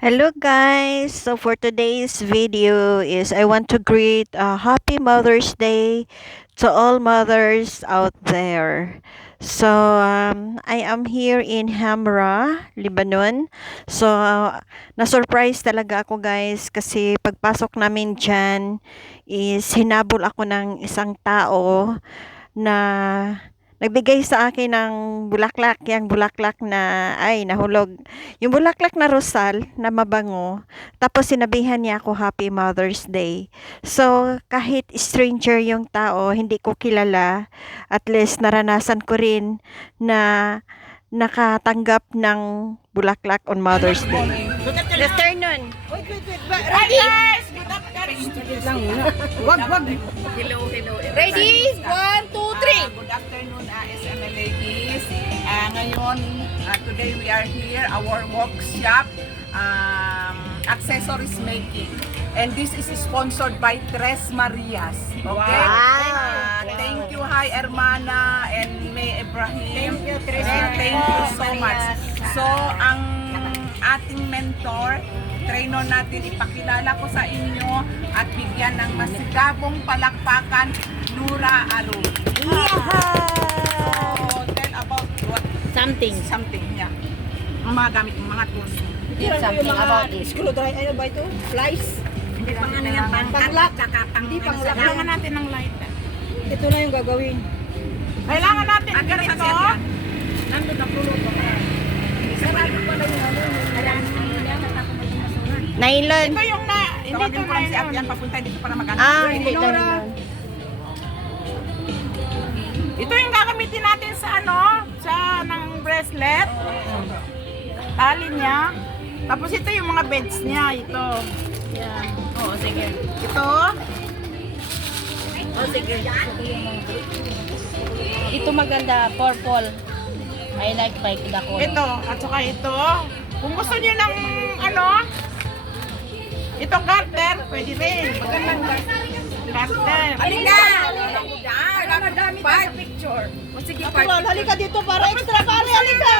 Hello guys! So for today's video is I want to greet a happy Mother's Day to all mothers out there. So I am here in Hamra, Lebanon. So na-surprise talaga ako guys kasi pagpasok namin dyan is hinabol ako ng isang tao na nagbigay sa akin ng bulaklak, yung bulaklak na, ay, nahulog. Yung bulaklak na rosal, na mabango. Tapos sinabihan niya ako, Happy Mother's Day. So, kahit stranger yung tao, hindi ko kilala, at least naranasan ko rin na nakatanggap ng bulaklak on Mother's Day. Good afternoon. Wait. Ready? Wag. Hello. Ready? 1, 2, 3. Good afternoon, SML ladies. Ngayon, today we are here, our workshop, accessories making. And this is sponsored by Tres Marias. Okay? Wow. Thank you, hi, Hermana and May Ibrahim. Thank you, Tres Thank you so much. So, ang ating mentor, trainer natin, ipakilala ko sa inyo at bigyan ng masigabong palakpakan, Nura Arun. So, tell about what Something. yeah. Ang mga gamit, mga tools. Something about it. Screwdriver, ano ba ito? Flies? Hindi pang ano yan, Panglock? Hindi panglock. Kailangan natin ng light. Ito na yung gagawin. Kailangan natin ang ganito. Nandun na pulo ko. Nylon. Ito yung na, hindi ito na si Ate yan papunta dito para mag-ano. Hindi nylon. Ito yung gagamitin natin sa ano, sa ng bracelet. Tali niya. Tapos ito yung mga beads niya, ito. Yan. Oo, sige. Ito. Oo, sige. Ito maganda, purple. I like the color. Ito, at saka ito. Kung gusto niyo ng ano, itong garter, pwede rin. Magandang garter. Halika! Madami pa sa picture. O sige, halika dito para extra pare. Halika!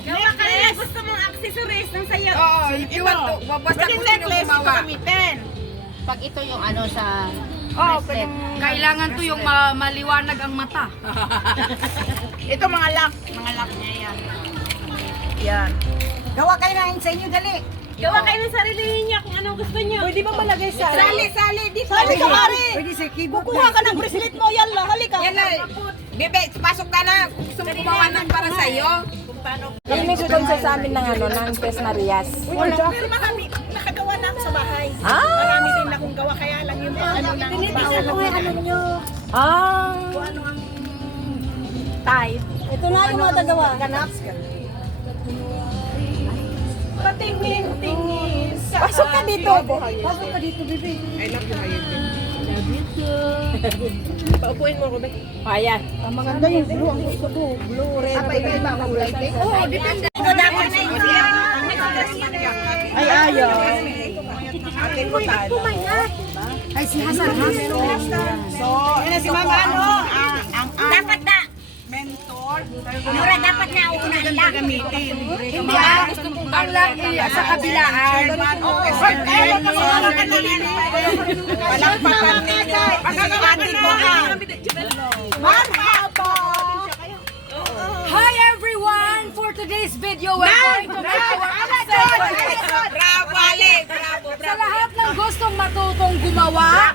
Gawa kayo gusto mong accessories ng sayo. Oo, ito. Pwede necklace ito gamitin. Pag ito yung ano sa Oo, bracelet. Kailangan to yung maliwanag ang mata. Ito mga lock niya yan. Yan. Gawa kayo na sa inyo, dali. Gawa kayo ng sarili niya kung anong gusto niyo. Pwede ba malagay sa... Sali dito. Sali ka, pare! Pwede sa keyboard. Kukuha ka ng bracelet mo, yalla, halika. Bebe, pasok ka na. Gusto mo gumawa ng para sa'yo. Kami may sponsor sa amin ng ano, ng Tres Marias. Pero marami, nakagawa na ako sa bahay. Marami din akong gawa, kaya lang yung ano lang. Tinitingnan ko yung ano nyo. Ano ang Tay. ito na yung mga nagawa. Ganap. Patingin sa Pasok ka dito. Pasok ka dito, bebe. I love you, Hayete. Paupuin mo ko ba? Ayan. Ang maganda yung blue, ang gusto ko. Blue, red. Iba-iba ang kulay. Oo, depende. Ay, ayaw. Atin mo talo. Ay, si Hasan. So, si Mama, ano? Ang Dapat na. mentor. Nura, dapat na una lang. Gamitin. Hindi gusto kong banglang sa kabilaan. Palakpakan ninyo. Pagkakawatin ko ha. Hi everyone! For today's video, we're going to make our accessories. Bravo, Ale. Bravo, Sa lahat ng gustong matutong gumawa,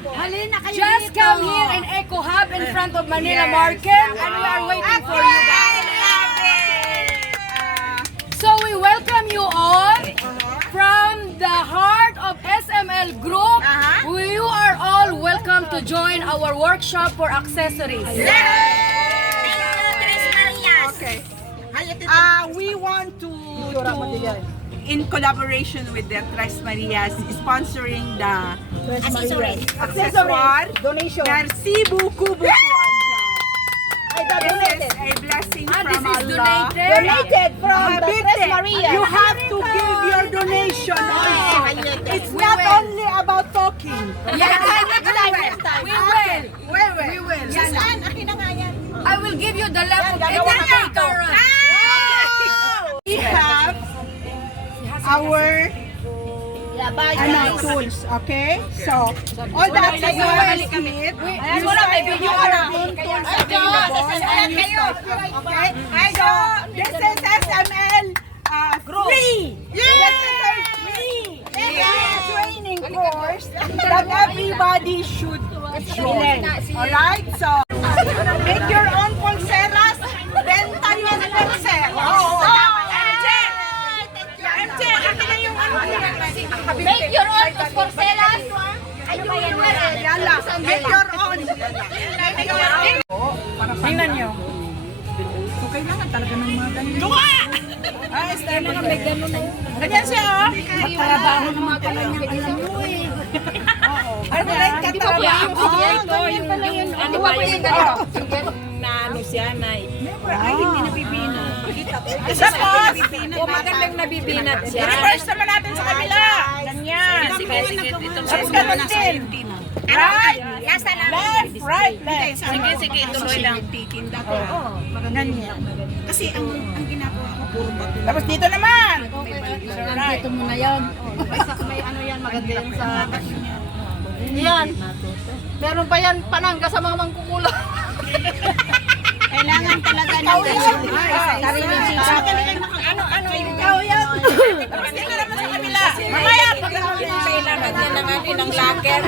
just come here in Eco Hub in front of Manila Market and we are waiting for you guys. So we welcome you all from the heart of SML Group. You are all welcome to join our workshop for accessories. Okay. We want to in collaboration with the Tres Marias sponsoring the accessoire Donation. Merci beaucoup Anjan. Ay, This is a blessing This from is Allah. donated from the Binte, Tres Maria. you have to give your donation also. It's not only about talking. Next time. We will. Saan? Akin na nga yan. I will give you the level. Gagawa ka Ito. We have our tools, okay? So, all the accessories kit, you start with your own tools available and you start, okay? So, this is SML free! This is a free training course that everybody should join. Alright? So, make your own pulseras, benta yung pulsera. MJ, akin na yung ano. Make your own porcelas. Ayun ba yan? Yala, make your own. Tingnan nyo. So, kailangan talaga ng mga ganyan. Duka! Style na may gano'n na. Ganyan siya, oh. Magtrabaho ng mga ganyan. Alam mo eh. Ano na yung katrabaho? Ito yung ano ba yung Na ano siya, na Ay, hindi nabibina. Isa po! magandang nabibinat siya. I-reverse naman natin sa kabila. Ganyan. Sige, ituloy Tapos ganun din. Right. Left, right, left. Sige, ituloy lang. Ganyan. Kasi ang ginagawa ko puro bato. Tapos dito naman. Right. Ito muna yan. May ano yan, maganda yan sa... Yan. Meron pa yan panangga sa mga mangkukulang. Kailangan talaga ng ano yung ikaw yan? Tapos dito naman sa kabila. Mamaya pag Kailangan niya ng ano, ng locker.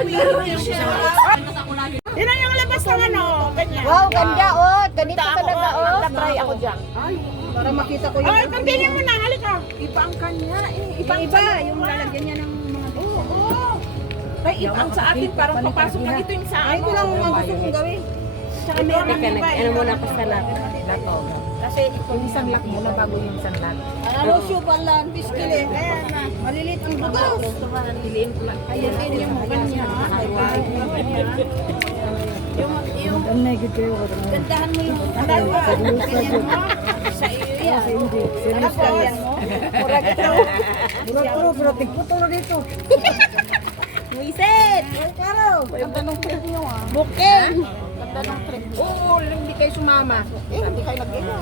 yun ang yung labas ng ano. Ganyan. Wow, ganda oh. Ganito talaga oh. Try ako dyan. Para makita ko yung... Ay, continue mo na. Halika. Iba ang kanya eh. Iba, yung lalagyan niya ng mga... Oo. Ay, iba ang sa atin. Parang papasok na ito yung sa Ay, ito lang ang gusto kong gawin. Tsaka meron ng iba. Ano muna pa sa locker? Kasi yung isang lock muna bago yung isang lock. Ano, syupalan, biskili. Ayan na. Malilit ang bugas. Piliin ko lang. Ayan din yung kanya. Yung gandahan mo yung ganyan mo. Sa iyo yan. Tapos, murag-tro, tigputuro dito. Muiset! Karo! Ganda ng trip niyo ah. Bukeng! Ganda ng trip. Oo, hindi kayo sumama. Hindi kayo nag-ina.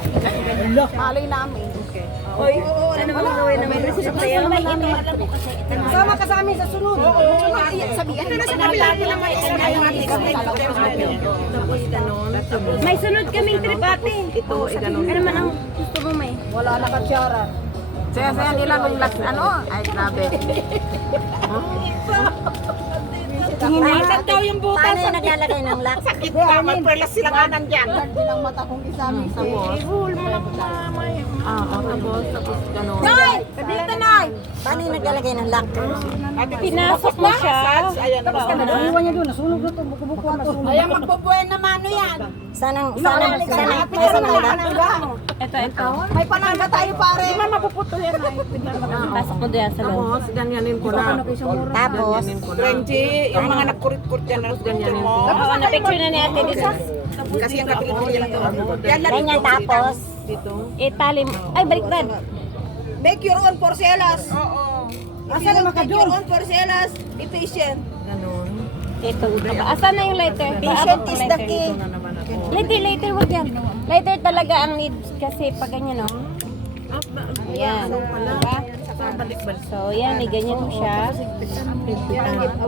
Malay namin. Okay. Oy, ano ba gawin naman? Sama ka sa amin sa sunod. Sabihin na sa kabila naman May sunod kaming trip ate. Ito, ganun. Ano man ang gusto mo may? wala na katsara. Saya nila nung last ano? Ay, grabe. Tingin daw yung butas. Paano yung naglalagay ng lock? Sakit na. Magprelas sila nga nandyan. Hindi lang mata kong isami. Tapos, tapos ganun. Nay! Dito Nay! Paano yung naglalagay ng lock? Pinasok mo siya. Ayan na ba? Iwan niya doon. Nasunog na ito. Buko-buko na ito. Ayan, magbubuhay na mano yan. Sanang lock. Ito. May panangga tayo pare. Di ba mapuputol yan ay? Pasok mo doon sa loob. Tapos, ganyanin ko na. Tapos, Renji, yung mga nagkurit-kurit yan, picture mo. oo, na-picture na ni ate dito. Kasi yung kapitid nila ito. Yan lang. Ganyan tapos, itali mo. Ay, baliktad. Make your own porcelas. Oo. Asa na make your own porcelas. Be patient. Ganun. Ito. Asan na yung lighter? Patient is the key. Later, wag yan. Later talaga ang need kasi pag ganyan, no? Ayan. Diba? So, yan, ganyan mo siya.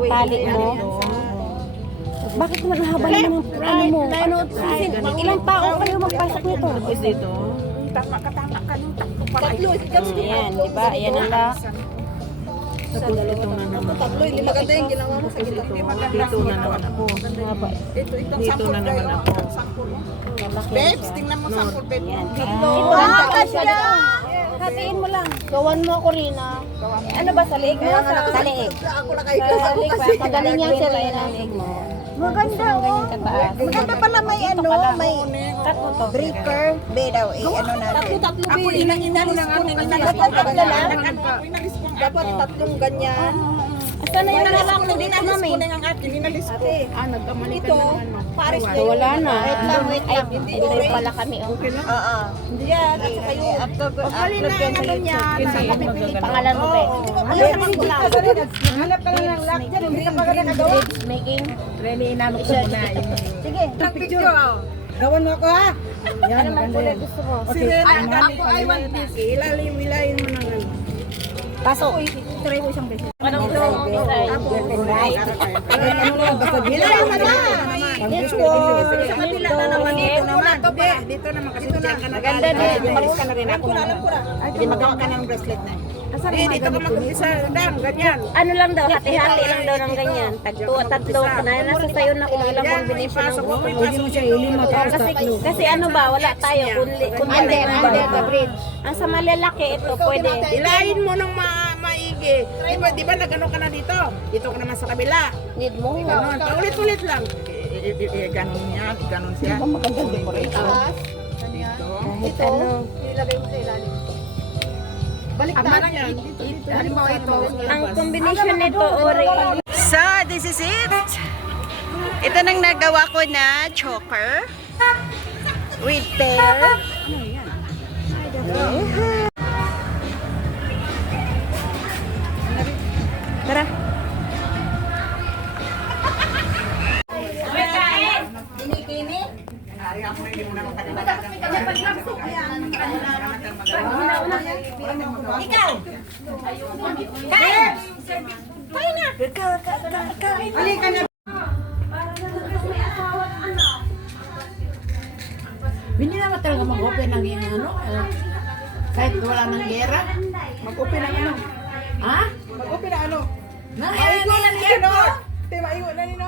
Tali mo. Bakit naman haba naman ang ano mo? Ano, ilang tao kayo magpasok nito? Tapos dito. Tama ka ng takto para. Tatlo. Ayan, diba? Ayan ang lock. Tapos ito na naman. Tatlo. Hindi maganda yung ginawa mo sa gitna. Dito na naman ako. Itong Dito sample na naman kayo. ako. Sample. Babes, tingnan mo sample, babe. Ayan. Wow, Kasya! Hatiin mo lang. Gawan mo ako rin, ano ba, sa leeg mo? Sa leeg. Ako lang kayo. Sa leeg ba? Magaling yan sila yan ang leeg mo. Maganda oh. Maganda pala may ano, may Tatlo to. breaker. Be daw, ano natin. Tatlo. Ako inalis ko. Tatlo lang. Dapat tatlong ganyan. Asan na yung nalalak na dito, mami? Ate, ito, Paris na yun. Wala na. Wait lang. Ay, hindi pala kami. Oo. Hindi yan. At saka yung upload na ano niyan. Pangalan mo, pe. Hanap ka lang ng lock dyan. Hindi ka pa ganun nagawa. Making. Sige. Picture. Gawan mo ako ha. Yan, Ano man kulay gusto mo? Ako, I want this. Ilalim mo ng ano. Pasok. Try ko isang beses. Anong gusto mo? Right. Hilahin mo na. Diyos ko. Sa kabila na naman dito naman. Dito naman kasi diyan ka na. Maganda din. Umalis ka na rin ako. Hindi magawa ka ng bracelet na. Dito ka mag-isa. Dam, ganyan. Ano lang daw, hati-hati lang daw ng ganyan. Tatlo. Nasa sayo na kung ilang combination ng gusto mo. Pwede mo siya ilima tapos tatlo. Kasi ano ba, wala tayo. Kundi under bridge. Ang sa malalaki, ito pwede. Hilahin mo ng maigi. Di ba nagano ka na dito? Dito ka naman sa kabila. Need mo. Ganon. Paulit-ulit lang. Ganon niya. Ganon siya. Magandang decoration. Kahit ano. Baliktad yan. Halimbawa ito. Ang combination nito, Ori. So, this is it. Ito nang nagawa ko na choker with pear. Tara. Hindi naman talaga mag-open ng ano. Kahit wala ng gera. Mag-open ng ano? Ha? Mag-open ng ano? Ng airport. Diba, iwan na nino?